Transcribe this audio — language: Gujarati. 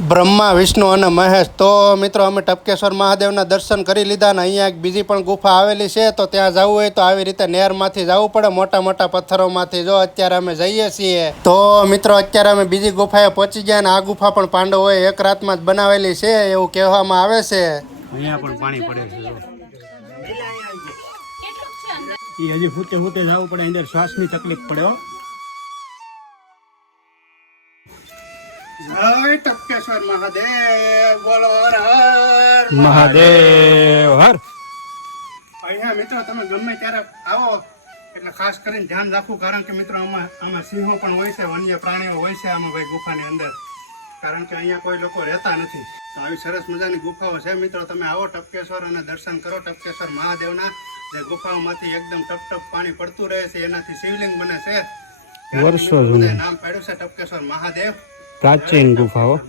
બ્રહ્મા, વિષ્ણુ અને મહેશ. તો મિત્રો અમે ટપકેશ્વર મહાદેવના દર્શન કરી લીધા ને અહીંયા એક બીજી પણ ગુફા આવેલી છે, તો ત્યાં જવું હોય તો આવી રીતે નહેરમાંથી જવું પડે, મોટા મોટા પથ્થરોમાંથી. જો અત્યારે અમે જઈએ છીએ. તો મિત્રો અત્યારે અમે બીજી ગુફાએ પહોંચી ગયા ને આ ગુફા પણ પાંડવોએ એક રાતમાં જ બનાવેલી છે એવું કહેવામાં આવે છે. અહીંયા પણ પાણી પડે છે. એ હજી ફૂટે ફૂટે જવું પડે, અંદર શ્વાસની તકલીફ પડે. જય ટપકેશ્વર મહાદેવ, બોલો હર હર મહાદેવ હર. અહીંયા મિત્રો તમે ગમે ત્યારે આવો એટલે ખાસ કરીને ધ્યાન રાખવું, કારણ કે મિત્રો આમાં સિંહો પણ હોય છે, વન્ય પ્રાણીઓ હોય છે આમાં ભાઈ ગુફાની અંદર, કારણ કે અહીંયા કોઈ લોકો રહેતા નથી. તો આવી સરસ મજાની ગુફાઓ છે મિત્રો, તમે આવો ટપકેશ્વર અને દર્શન કરો ટપકેશ્વર મહાદેવના, જે ગુફાઓમાંથી એકદમ ટપ ટપ પાણી પડતું રહે છે, એનાથી શિવલિંગ બને છે. વર્ષો જૂનું નામ પાડ્યું છે ટપકેશ્વર મહાદેવ. પ્રાચીન ગુફાઓ.